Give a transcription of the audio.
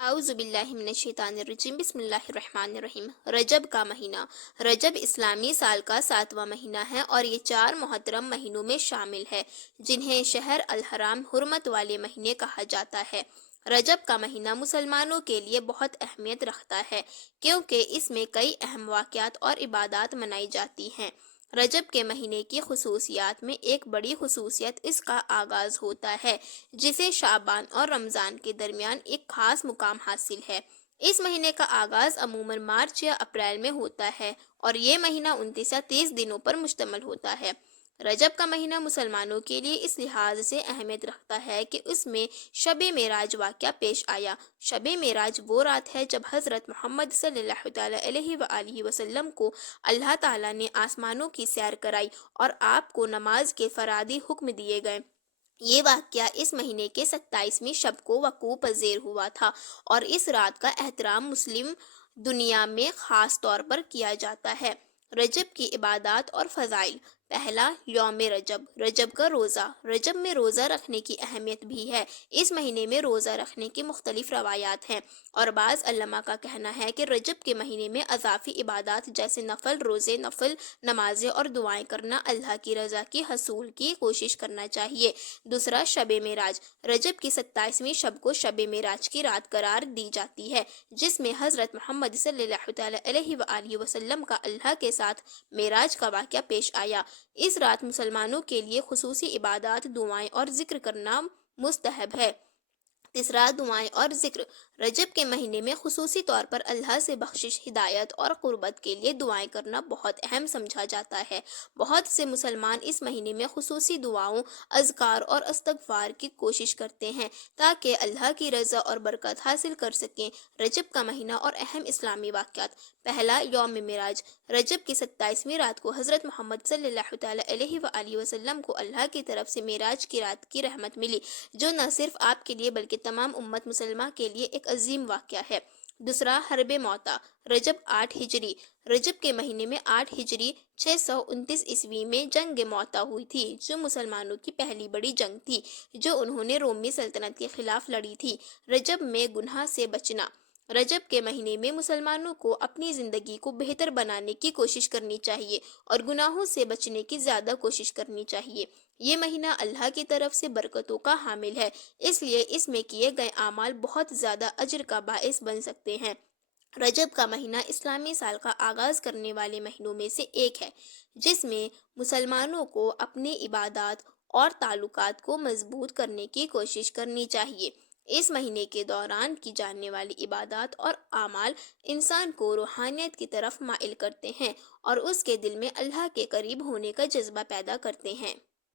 اعوذ باللہ من الشیطان الرجیم بسم اللہ الرحمن الرحیم۔ رجب کا مہینہ۔ رجب اسلامی سال کا 7واں مہینہ ہے اور یہ 4 محترم مہینوں میں شامل ہے جنہیں شہر الحرام حرمت والے مہینے کہا جاتا ہے۔ رجب کا مہینہ مسلمانوں کے لیے بہت اہمیت رکھتا ہے کیونکہ اس میں کئی اہم واقعات اور عبادات منائی جاتی ہیں۔ رجب کے مہینے کی خصوصیات میں ایک بڑی خصوصیت اس کا آغاز ہوتا ہے جسے شعبان اور رمضان کے درمیان ایک خاص مقام حاصل ہے۔ اس مہینے کا آغاز عموماً مارچ یا اپریل میں ہوتا ہے اور یہ مہینہ 29 یا 30 دنوں پر مشتمل ہوتا ہے۔ رجب کا مہینہ مسلمانوں کے لیے اس لحاظ سے اہمیت رکھتا ہے کہ اس میں شب معراج واقعہ پیش آیا۔ شب معراج وہ رات ہے جب حضرت محمد صلی اللہ تعالیٰ علیہ وآلہ وسلم کو اللہ تعالیٰ نے آسمانوں کی سیر کرائی اور آپ کو نماز کے فرائض حکم دیے گئے۔ یہ واقعہ اس مہینے کے 27ویں شب کو وقوع پذیر ہوا تھا اور اس رات کا احترام مسلم دنیا میں خاص طور پر کیا جاتا ہے۔ رجب کی عبادات اور فضائل۔ پہلا، یوم رجب، رجب کا روزہ۔ رجب میں روزہ رکھنے کی اہمیت بھی ہے۔ اس مہینے میں روزہ رکھنے کی مختلف روایات ہیں اور بعض علماء کا کہنا ہے کہ رجب کے مہینے میں اضافی عبادات جیسے نفل روزے، نفل نمازیں اور دعائیں کرنا اللہ کی رضا کی حصول کی کوشش کرنا چاہیے۔ دوسرا، شب معراج۔ رجب کی 27ویں شب کو شب معراج کی رات قرار دی جاتی ہے جس میں حضرت محمد صلی اللہ تعالیٰ علیہ وآلہ وسلم کا اللہ کے ساتھ معراج کا واقعہ پیش آیا۔ اس رات مسلمانوں کے لیے خصوصی عبادات، دعائیں اور ذکر کرنا مستحب ہے۔ تیسرا، دعائیں اور ذکر۔ رجب کے مہینے میں خصوصی طور پر اللہ سے بخشش، ہدایت اور قربت کے لیے دعائیں کرنا بہت اہم سمجھا جاتا ہے۔ بہت سے مسلمان اس مہینے میں خصوصی دعاؤں، اذکار اور استغفار کی کوشش کرتے ہیں تاکہ اللہ کی رضا اور برکت حاصل کر سکیں۔ رجب کا مہینہ اور اہم اسلامی واقعات۔ پہلا، یوم معراج۔ رجب کی 27ویں رات کو حضرت محمد صلی اللہ تعالیٰ علیہ وآلہ وسلم کو اللہ کی طرف سے معراج کی رات کی رحمت ملی جو نہ صرف آپ کے لیے بلکہ تمام امت مسلمہ کے لیے ایک عظیم واقعہ ہے۔ دوسرا، حرب موطا۔ رجب 8 ہجری۔ رجب کے مہینے میں 8 ہجری 629 عیسوی میں جنگ موطا ہوئی تھی جو مسلمانوں کی پہلی بڑی جنگ تھی جو انہوں نے رومی سلطنت کے خلاف لڑی تھی۔ رجب میں گناہ سے بچنا۔ رجب کے مہینے میں مسلمانوں کو اپنی زندگی کو بہتر بنانے کی کوشش کرنی چاہیے اور گناہوں سے بچنے کی زیادہ کوشش کرنی چاہیے۔ یہ مہینہ اللہ کی طرف سے برکتوں کا حامل ہے، اس لیے اس میں کیے گئے اعمال بہت زیادہ اجر کا باعث بن سکتے ہیں۔ رجب کا مہینہ اسلامی سال کا آغاز کرنے والے مہینوں میں سے ایک ہے جس میں مسلمانوں کو اپنی عبادات اور تعلقات کو مضبوط کرنے کی کوشش کرنی چاہیے۔ اس مہینے کے دوران کی جانے والی عبادات اور اعمال انسان کو روحانیت کی طرف مائل کرتے ہیں اور اس کے دل میں اللہ کے قریب ہونے کا جذبہ پیدا کرتے ہیں۔